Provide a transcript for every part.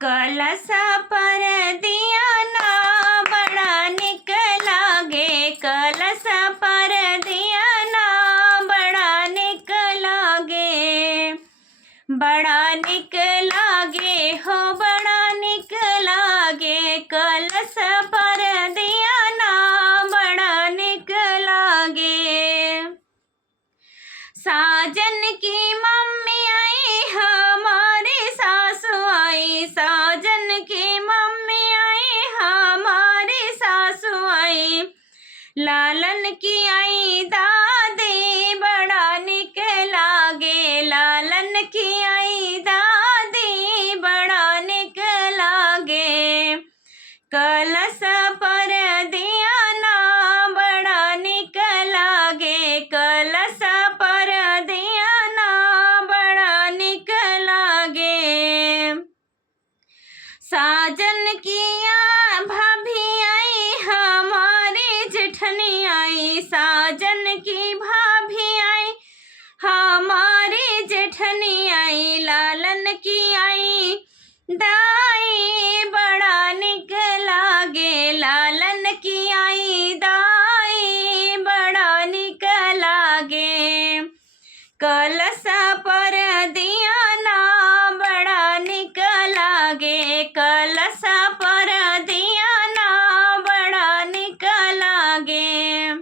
कलश पर दिया ना बड़ा निक लागे, कलश पर दिया ना बड़ा निक लागे, बड़ा निक लागे हो बड़ा निक लागे, कलश पर दिया ना बड़ा निक लागे। साजन की मम्मी आई हमारी सासू आई, साजन की मम्मी आई हमारी सासू आई, लालन की आई दादी बड़ा निक लागे, लालन की आई दादी बड़ा निक लागे, कलश पर दिया ना बड़ा निक लागे, कलश पर दिया ना बड़ा निक लागे। साजन की भाभी आई हमारी जेठनी आई, साजन की भाभी आई हमारी जेठनी आई, लालन की आई दाई बड़ा निक लागे, लालन की आई दाई बड़ा निक लागे, कलश पर दिया ना बड़ा निक लागे, कलश पर दिया ना बड़ा निक लागे,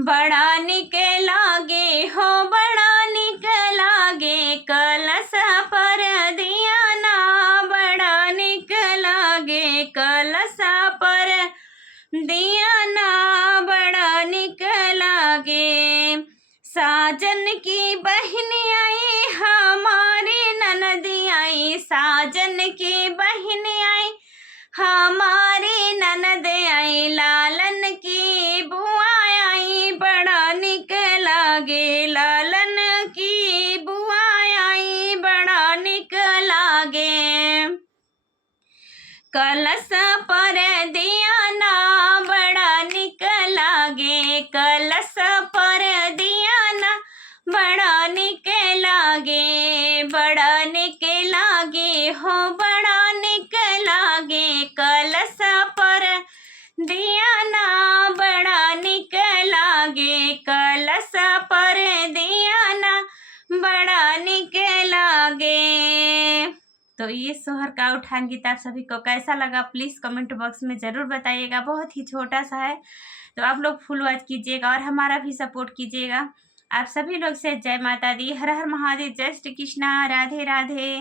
बड़ा निक लागे हो बड़ा निक लागे, कलश पर दिया ना बड़ा निक लागे, कलश पर दिया ना बड़ा निक लागे। साजन की बहनी आई हमारी ननदी आई, साजन की बहनी आई हमारी ननद आई, लालन की बुआ आई बड़ा निक लागे, लालन की बुआ आई बड़ा निक लागे, कलश पर दिया ना बड़ा निक लागे, कलश पर दिया ना बड़ा निक लागे, बड़ा निक लागे हो बड़ा निक लागे, कलश पर दिया ना बड़ा निक लागे, कलश पर दिया ना बड़ा निक लागे। तो ये सोहर का उठान गीत आप सभी को कैसा लगा प्लीज़ कमेंट बॉक्स में ज़रूर बताइएगा। बहुत ही छोटा सा है तो आप लोग फुल वॉच कीजिएगा और हमारा भी सपोर्ट कीजिएगा। आप सभी लोग से जय माता दी, हर हर महादेव, जय श्री कृष्णा, राधे राधे।